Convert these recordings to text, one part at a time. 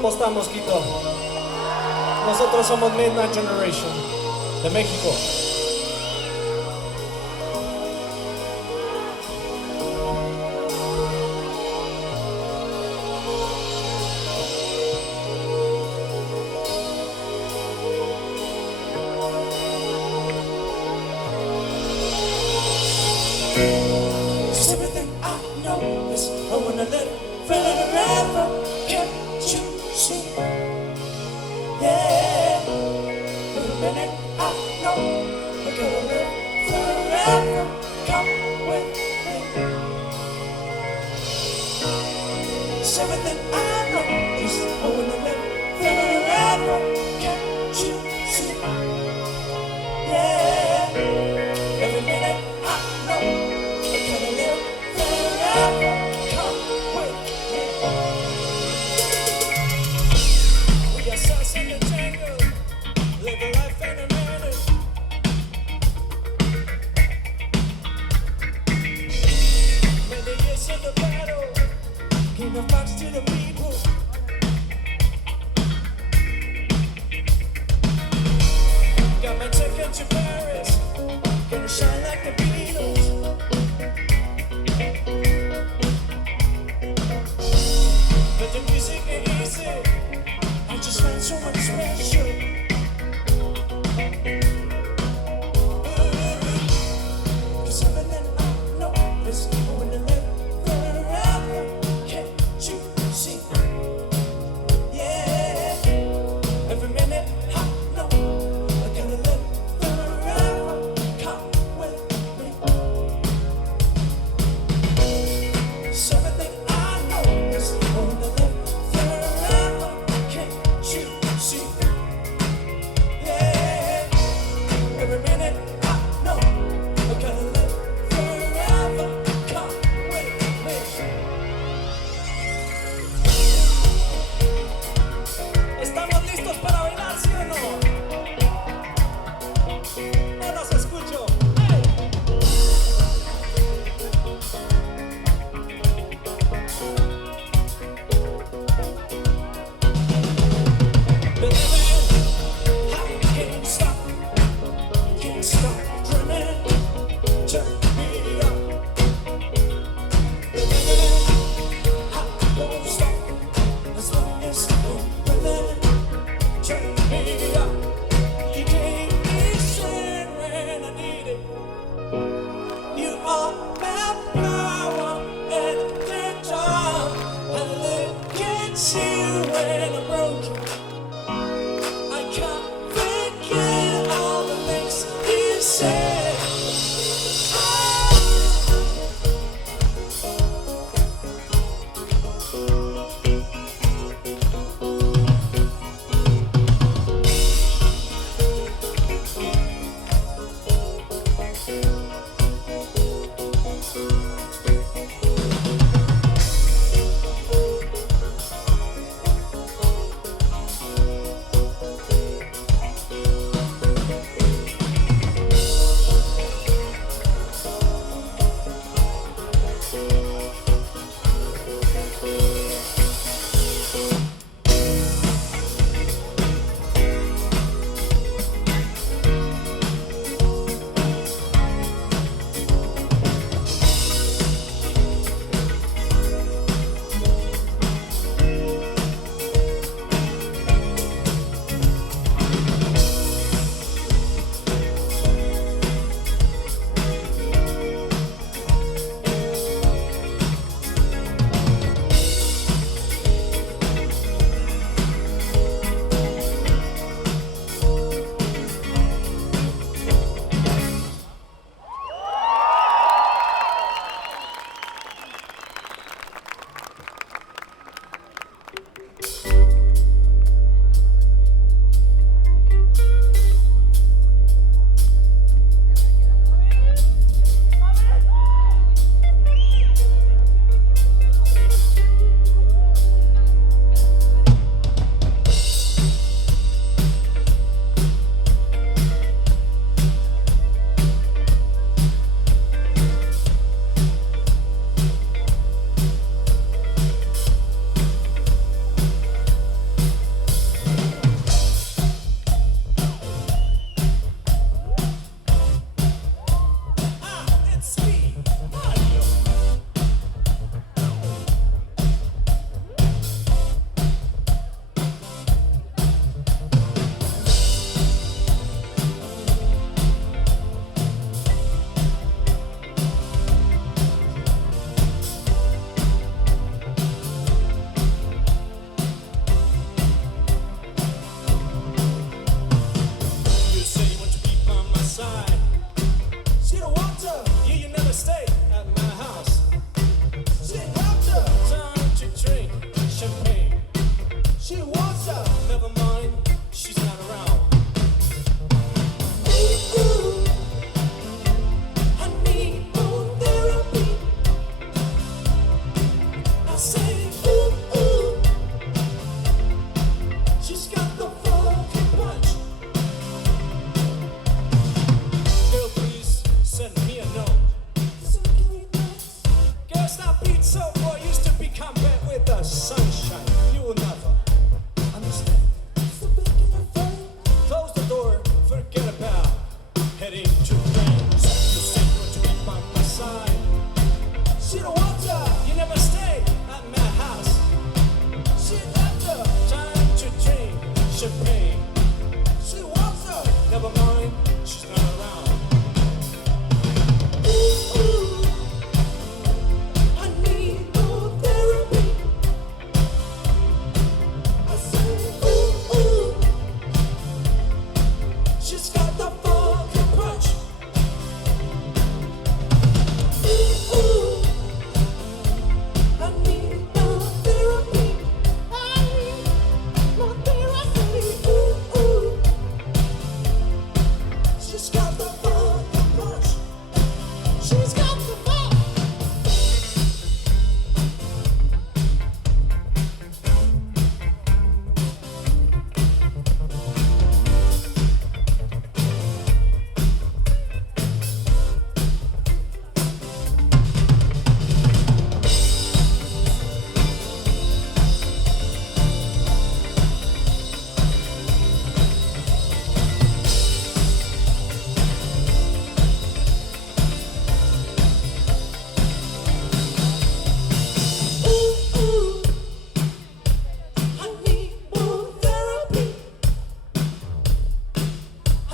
¿Cómo estamos, Quito? Nosotros somos Midnight Generation de México. Cause everything I know is I wanna live forever. Can't you see? Yeah. Every minute I know I gotta live forever. Come with me. Cause everything I know is I wanna live forever. Can't you see? Yeah. Every minute I know I gotta live forever. Come with me. We are suns in the jungle, live a life in a minute. Many years in the battle, gave the box to the people. Got my ticket to Paris, gonna shine like the Beatles. But the music ain't easy, I just find so much special. Cause everything I know is I wanna live forever. Can't you see? Yeah. Every minute I know I gotta live forever.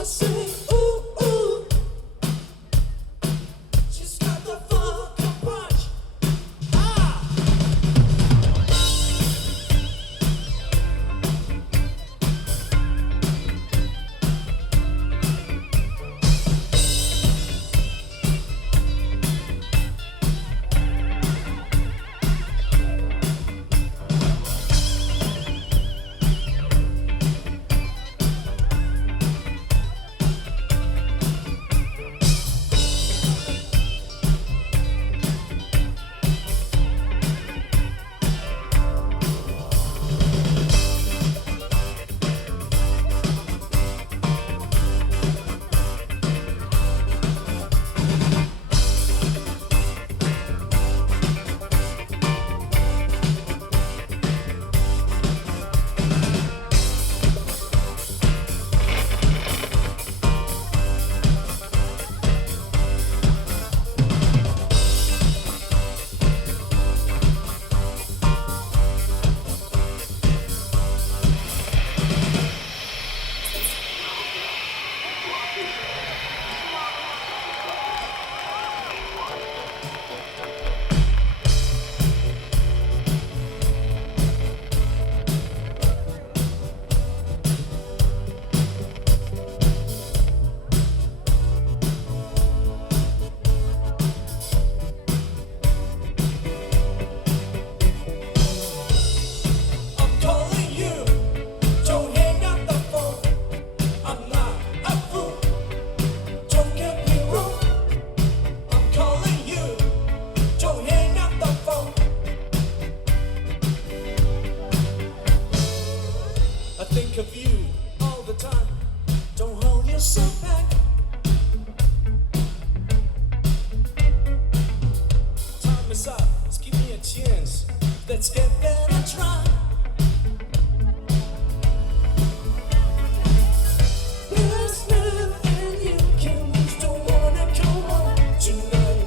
say, ooh, ooh. She's got the funk punch. Ah! Think of you all the time. Don't hold yourself back. Time is up. Let's give me a chance. Let's give it a try. There's nothing you can lose. Don't wanna go home tonight.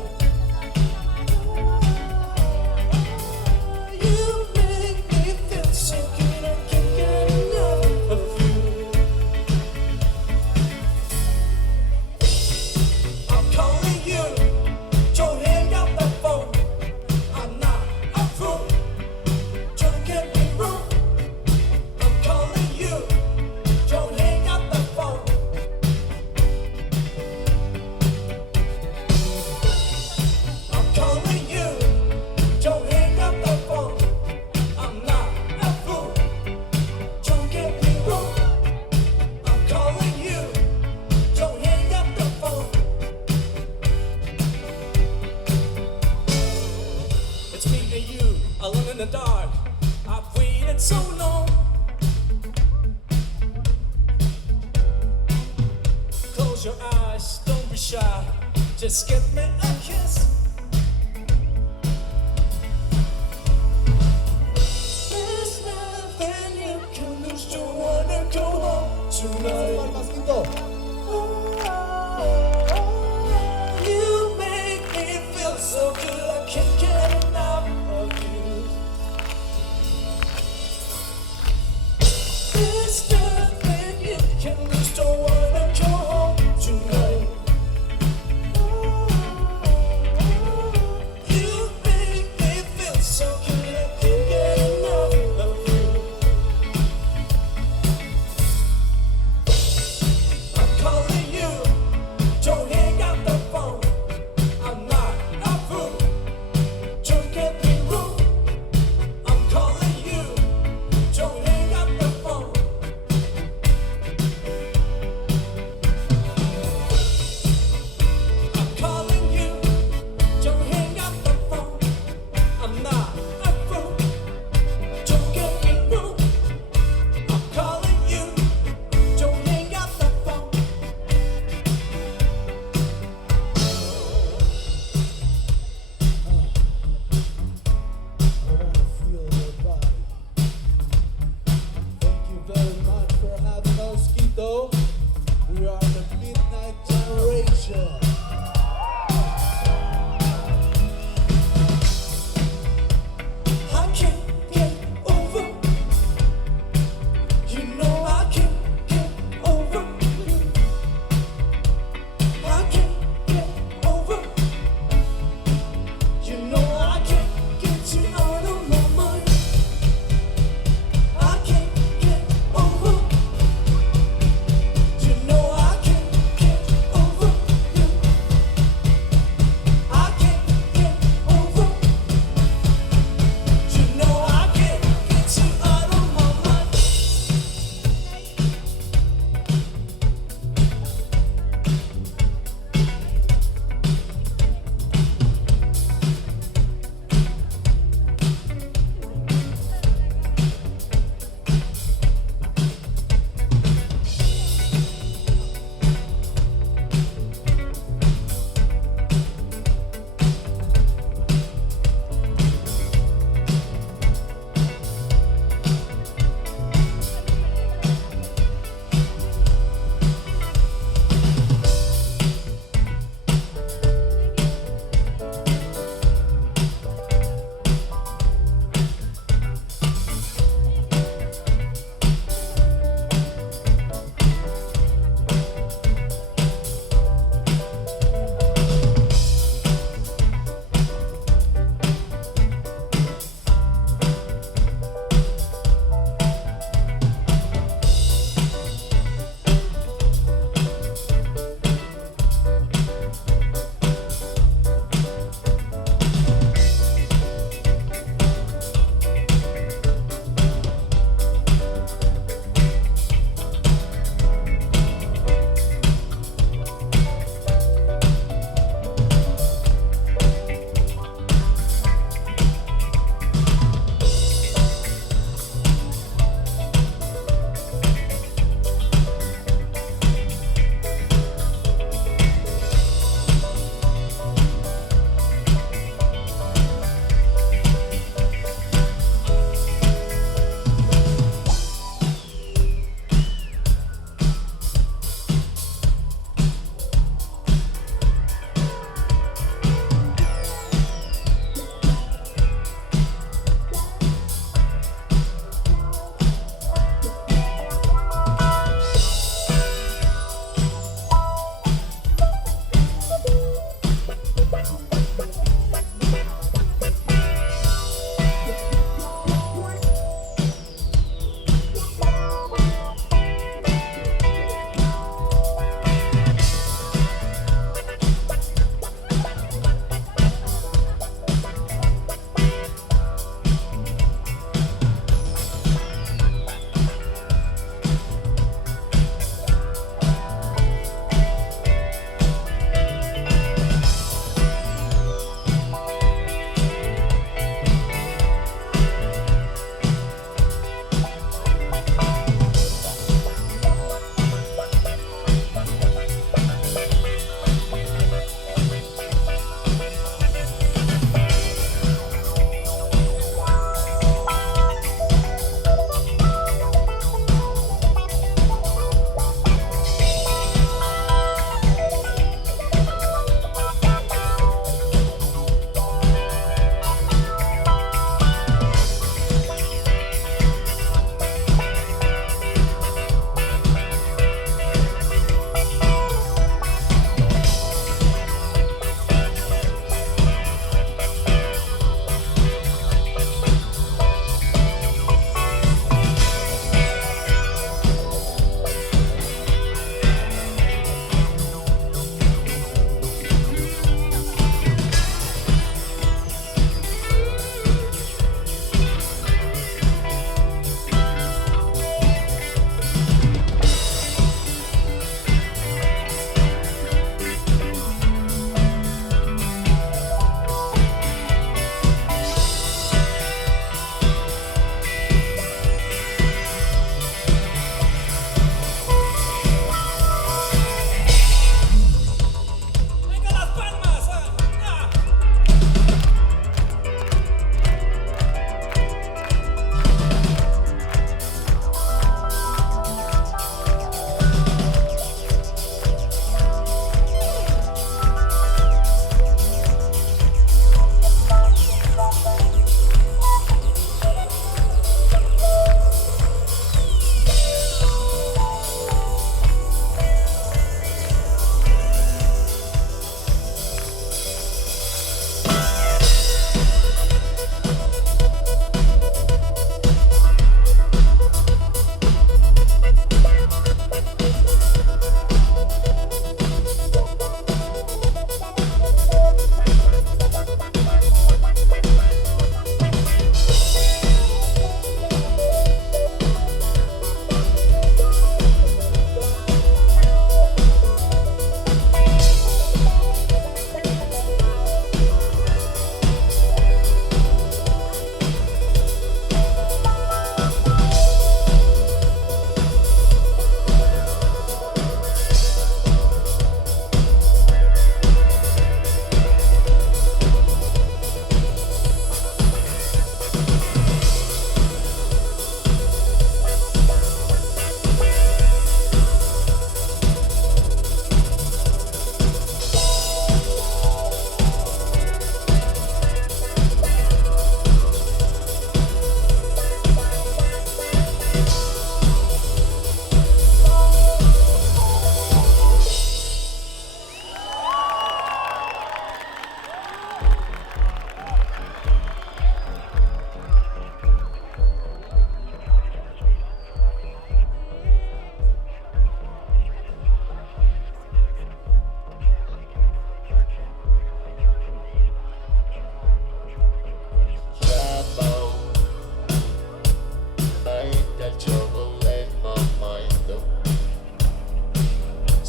You make me feel so good. I can't get enough of you. I'm calling you. Don't hang up the phone. I'm not a fool. Don't get me wrong. I'm calling you. Don't hang up the phone. I'm calling you. Don't hang up the phone. I'm not a fool. Don't get me wrong. I'm calling you. Don't hang up the phone. It's me and you, alone in the dark. I've waited so long. Close your eyes, don't be shy. Just give me a kiss. There's nothing you can lose. Don't wanna go home tonight. You make me feel so good. I can't get enough of you. There's nothing you can lose. Don't wanna go home tonight. You make me feel so good. I can't get enough of you. I'm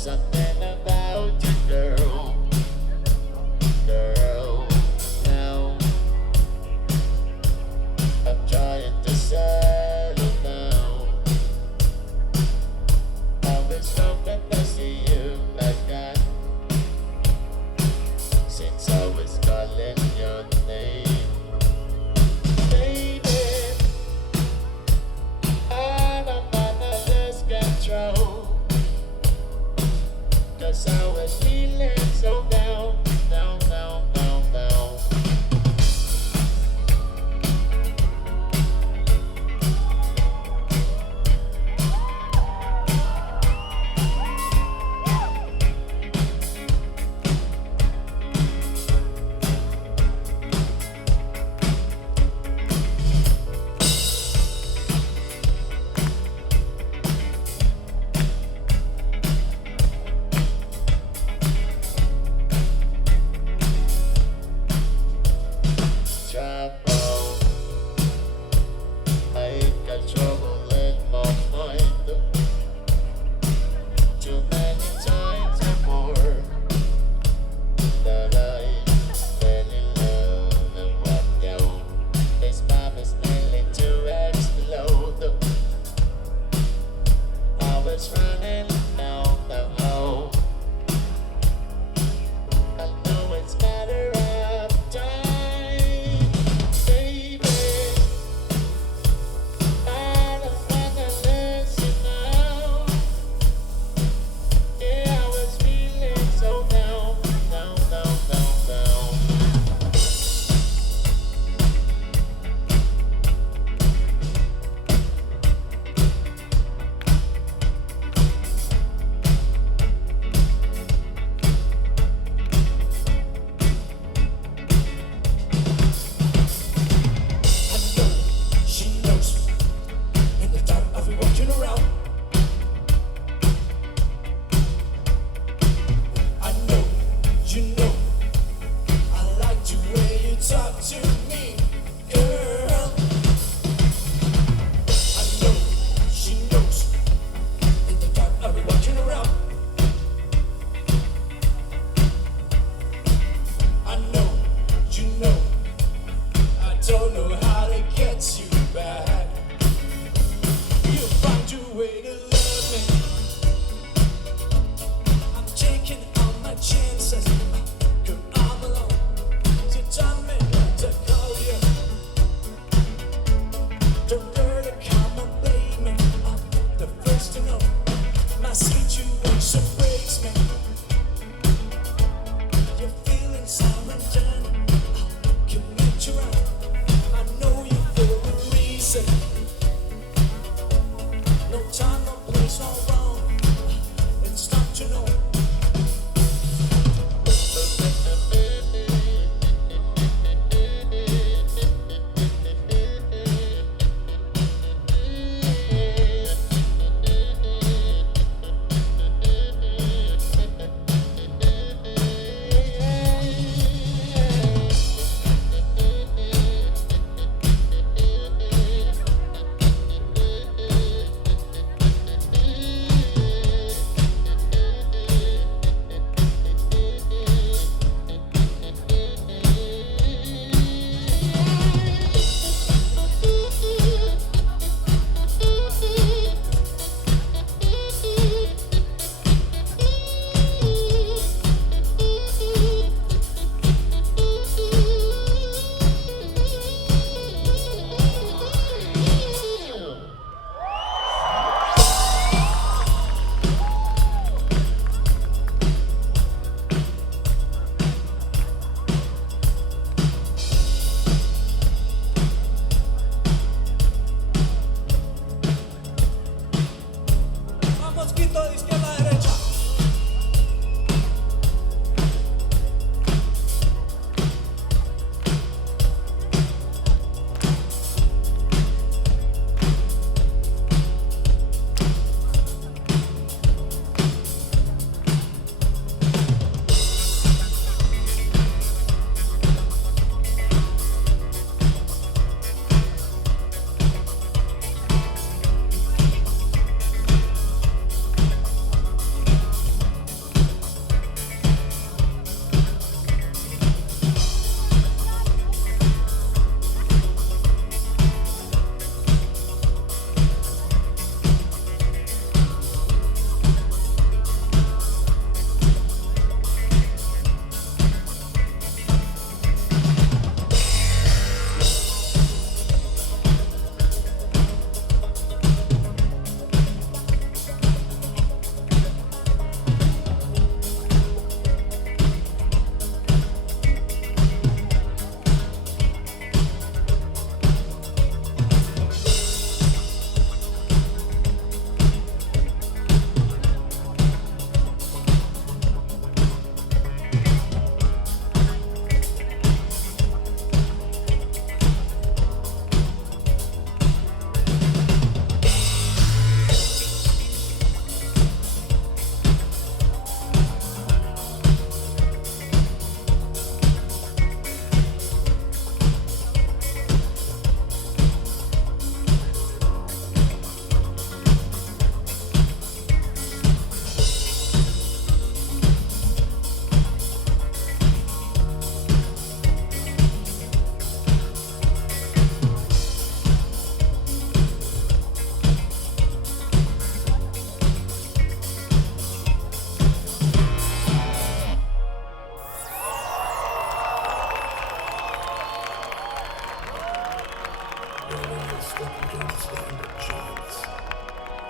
something about you, girl. Girl, now I'm trying to settle down. I was hoping to see you again, since I was calling your name. Baby, I don't wanna lose control, 'cause I was feeling